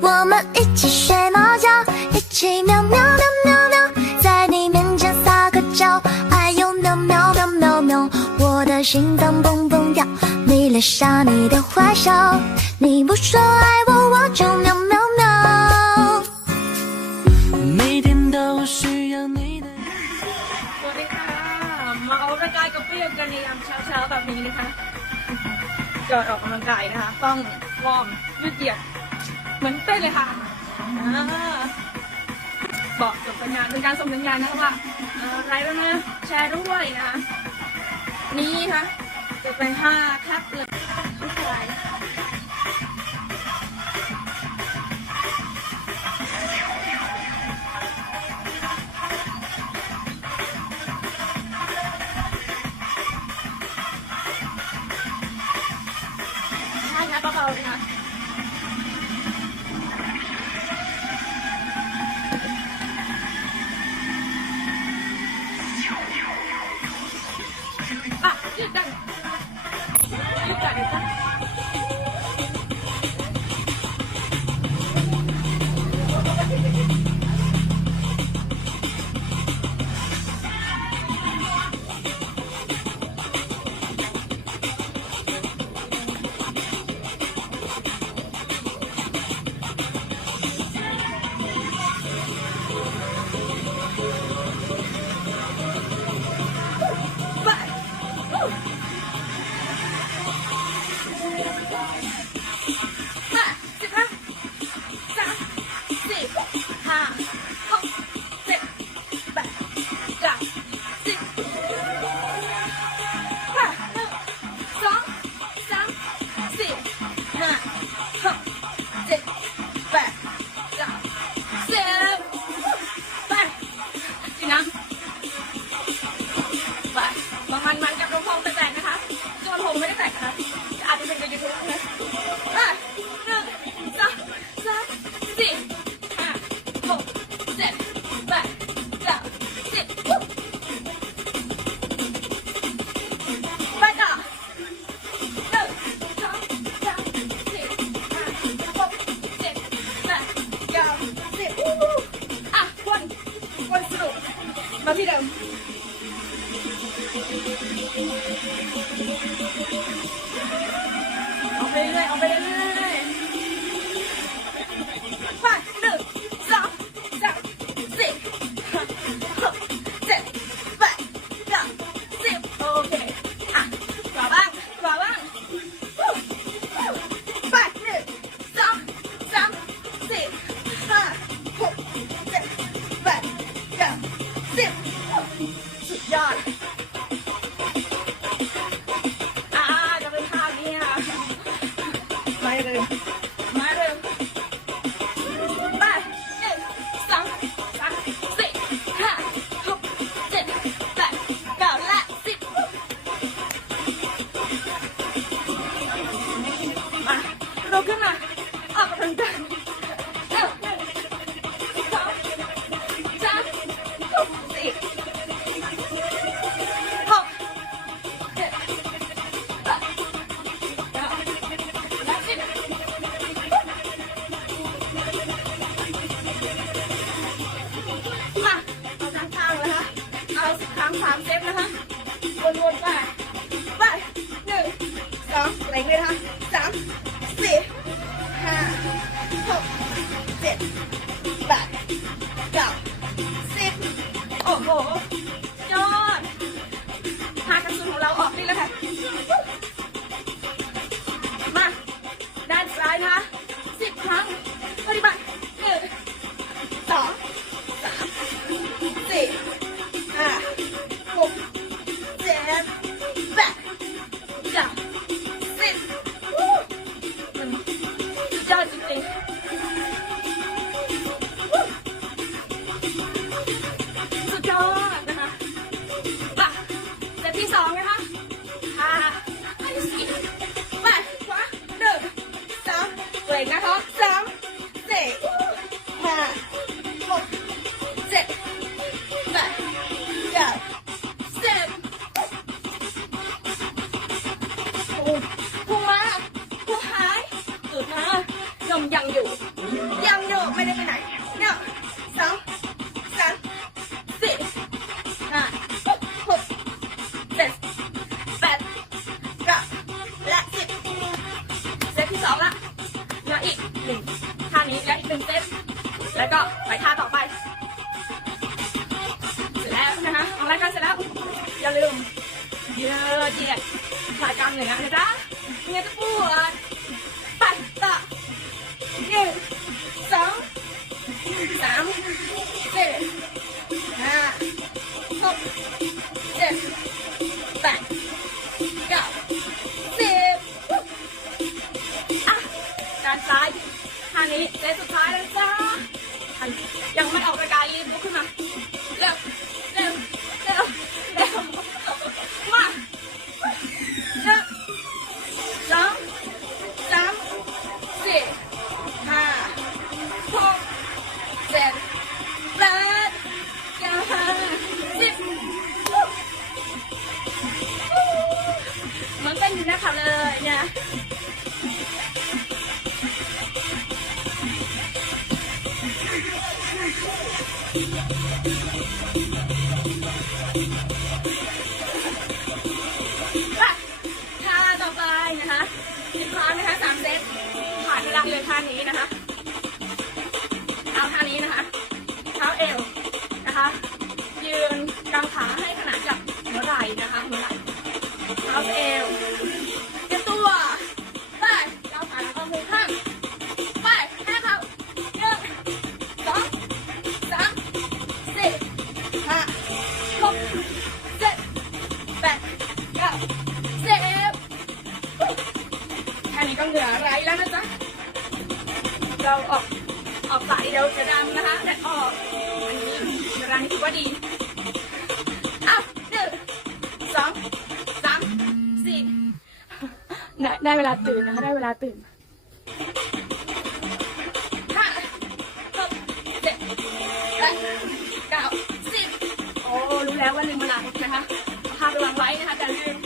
我们一起睡猫觉，一起喵喵喵喵喵，在你面前撒个娇，哎呦喵喵喵喵喵，我的心脏砰砰跳，你恋上你的坏笑，你不说爱我我就喵喵喵。昨天哈，妈，我在家可不要跟你养悄悄，拜拜你哈。在做运动，刚才哈，放松、warm、热。 เหมือนเต้นเลยค่ะบอกส่งสัญญาณเป็นการส่งสัญญาณนะว่าไลค์แล้วนะแชร์ด้วยนะ นี่ค่ะจะไปห้าทับเลยไม่เป็ไรใช่ครับเบาๆนะคะ เยอะเหยียดสายกลางเหนื่อยนะจ๊ะเนี่ยจะปวด ผิดพร้อนะคะสามเซตผ่านให้รับเลยท่านี้นะคะ เอาท่านี้นะคะ เท้าเอวนะคะ ยืนกางขาให้ขนาดกับหัวไหล่นะคะหัวไหล่เท้าเอว เราออกออกสายเดียวจะดำนะคะแต่ออกอันนี้รัานนี้ถือว่าดีอ้าหนึ่งสองสามสี่ได้เวลาตื่นนะคะได้เวลาตื่นห้าหกเจ็ดแปดเก้าสิบโอ้รู้แล้วว่าลืมเวลานะคะภาพระวังไว้นะคะแต่ลืม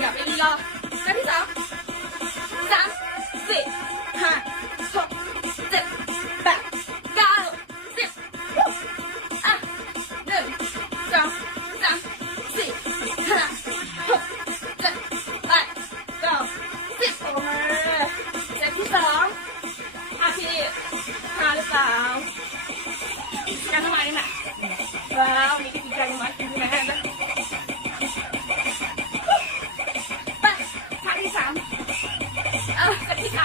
อย่าไปดีรอแล้พี่สามสามสี่ห้า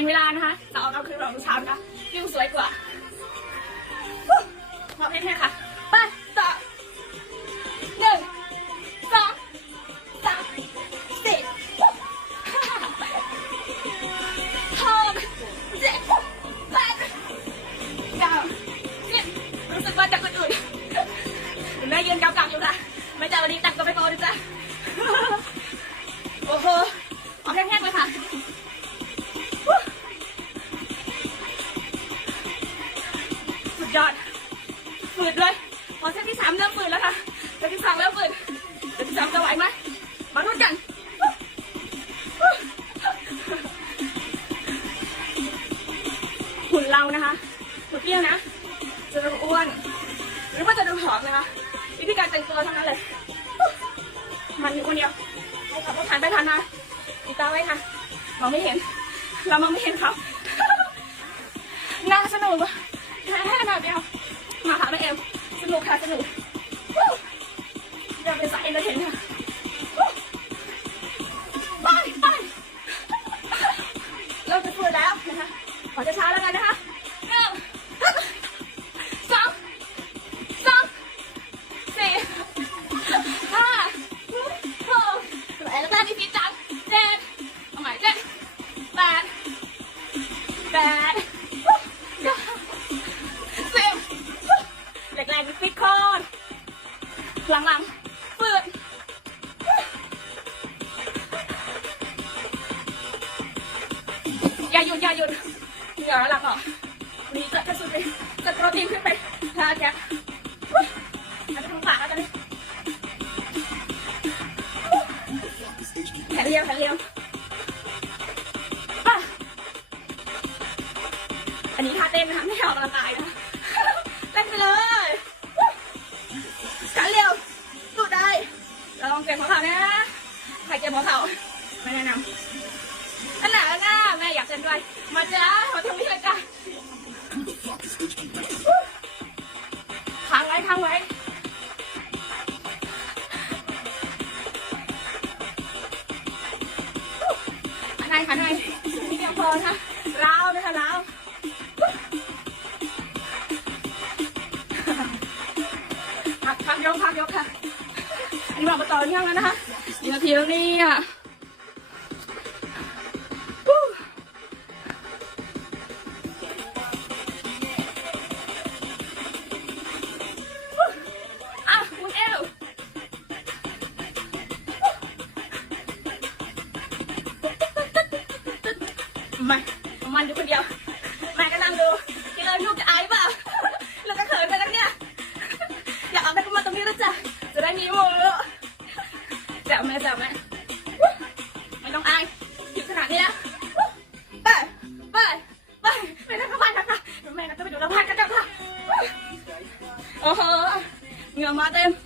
ณฑ์เวลานะคะเราเอาเราคือเราเช้านะยิ่งสวยกว่ามาเพ่นแค่ค่ะ สุดยอดฝืดเลยพอเซตที่สามเริ่มฝืดแล้วค่ะเซตที่สองเริ่มฝืดเซตที่สามจะไหวไหมมาลุ้นกันหุ่นเรานะคะหุ่นเปรี้ยวนะ จะดูอ้วน หรือว่าจะดูผอมนะคะวิธีการแต่งตัวเท่านั้นเลย มันอยู่คนเดียวให้ขับรถผ่านไปทันนะาติดตาไว้ค่ะมองไม่เห็น เรามองไม่เห็นเขาน่าสนุกว่ะ แม่เอ็มสนุกค่ะสนุก หยุดอย่าหยุดเหงื่อหลังออกนนี้จะกระสุนไปจะโปรตีนขึ้นไปทาแก๊สอาจจะทำปากอาจจะนี่แขนเรียวแขนเรียวอ,อันนี้ท่าเต้นนะคะไม่ออกกำลังกายนะเต้นไปเลยแขนเรียวสุดได้เราลองเก็บหัวเข่านะใครเก็บหัวเข่า มากเต้นด้วยมาจ้ามาทำนี่เลยจ้าค้างไว้ค้างไว้อันไหนคะอันไหนนี่เดียวพอนะคะราวนะคะราวพักพักยกพักยกค่ะ อันนี้บอกมาต่อเนื่องแล้วนะคะอีกนาทีแล้วนี่อะ เห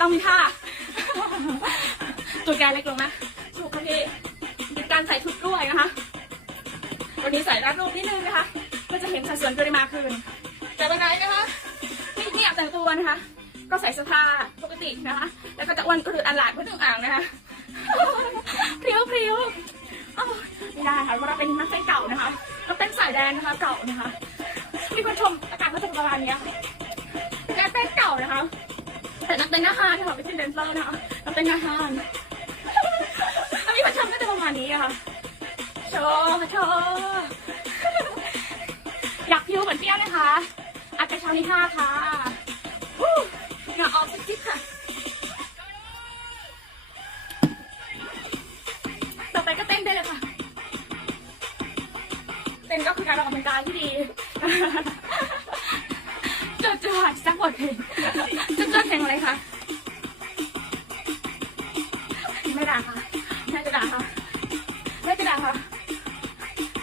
ต้องมีท่าตัวแกเล็กลงนะถูกค่ะพี่เป็นการใส่ชุดด้วยนะคะ วันนี้ใส่รัดรูปนิดนึงนะคะ ก็จะเห็นสัดส่วนปริมาณขึ้นแต่วันไหนนะคะที่ไม่อยากแต่งตัวนะคะ ก็ใส่เสื้อผ้าปกตินะคะ แล้วก็จะอ้วนกระดูดอันหลาดเพื่อถึงอ่างนะคะพริ้วพริ้วไม่ได้ค่ะเพราะเราเป็นนักเต้นเก่านะคะเราเต้นสายแดนนะคะ เก่านะคะ มีคนชมอาการก็จะประมาณนี้ นักเต้นหน้าห้านค่ะไม่ใช่แดนเซอร์นะคะนักเต้นหน้าห้านถ้ามีคนชมก็จะประมาณนี้ค่ะโชว์โชว์อยากพิวเหมือนเปี้ยนะคะอาจจะชาวนิท่าค่ะงอออกสักจิ๊บค่ะต่อไปก็เต้นได้เลยค่ะ เต้นก็คือการออกกำลังกายที่ดี จดจวดสักบทเพลงจดจวดเพลงอะไรคะไม่ด่าค่ะแม่จะด่าค่ะแม่จะด่าค่ะ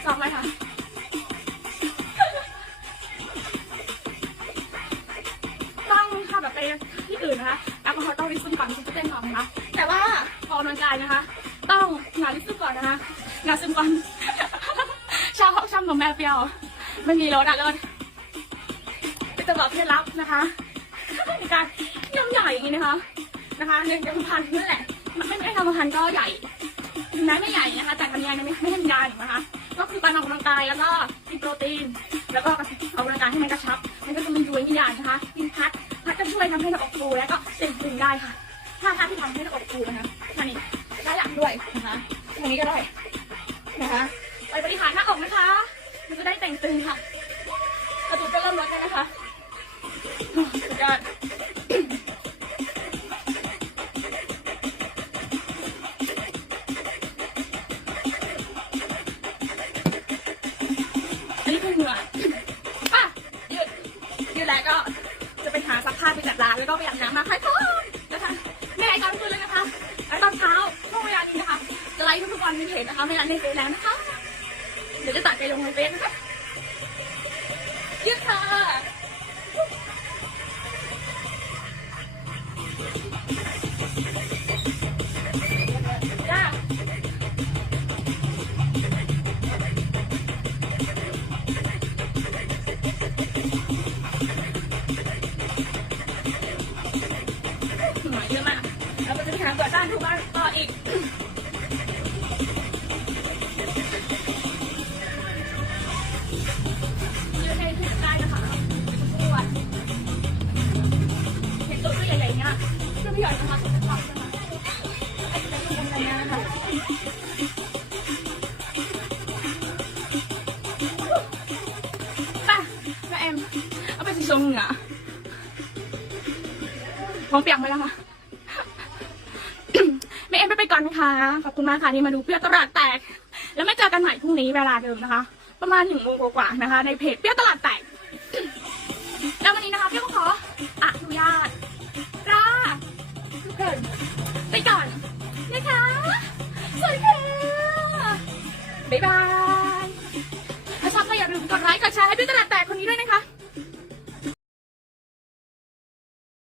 สองไหมค่ะต้องค่ะแบบไปที่อื่นนะคะแอลกอฮอล์ต้องริซึมก่อนที่จะเต้นของนะคะแต่ว่าออกกำลังกายนะคะ ต้องงานริซึมก่อนนะคะงานซึมก่อนชอบชอบนมแม่เปรี้ยวไม่มีรสอะรสเป็น นะคะหนึ่งกำพันนั่นแหละไม่ไม่ทำกำพันก็ใหญ่แม้ไม่ใหญ่นะคะ แต่กำยังไม่ไม่ทำยานนะคะ ก็คือการออกกำลังกายแล้วก็กินโปรตีน แล้วก็ออกกำลังกายให้มันกระชับ มันก็จะมีย้วยมียานนะคะกินพัดพัดจะช่วยทำให้หน้าอกฟูแล้วก็เต่งตึงได้ค่ะถ้าท่าที่ทำให้หน้าอกฟูนะคะท่านี้ได้หลังด้วยนะคะตรงนี้ก็ได้นะคะไปบริหารหน้าอกนะคะ มันจะได้แต่งตึงค่ะกระตุกก็เริ่มลดกันนะคะสุดยอด แล้วก็ไปอาบน้ำมาขายของนะคะไม่ไลฟ์ตอนคืนเลยนะคะไลฟ์ตอนเช้าช่วงเวลานี้นะคะจะไลฟ์ทุกๆวันในเพจนะคะไม่ไลฟ์ในเฟซแล้วนะคะเดี๋ยวจะตัดไปลงในเฟซนะคะยืดค่ะ เอาไปสีชมเหงื่อผมเปียกไปแล้วค่ะแม่เอ็มไปไปก่อนนะคะ ขอบคุณมากค่ะที่มาดูเปี้ยวตลาดแตก แล้วมาเจอกันใหม่พรุ่งนี้เวลาเดิมนะคะ ประมาณหนึ่งโมงกว่าๆนะคะ ในเพจเปี้ยวตลาดแตก แล้ววันนี้นะคะเปี้ยวก็ขออนุญาตลาทุกคนไปก่อนนะคะ สวัสดีค่ะ บ๊ายบายถ้าชอบก็อย่าลืมกดไลค์กดแชร์ให้เปี้ยวตลาดแตกคนนี้ด้วยนะคะ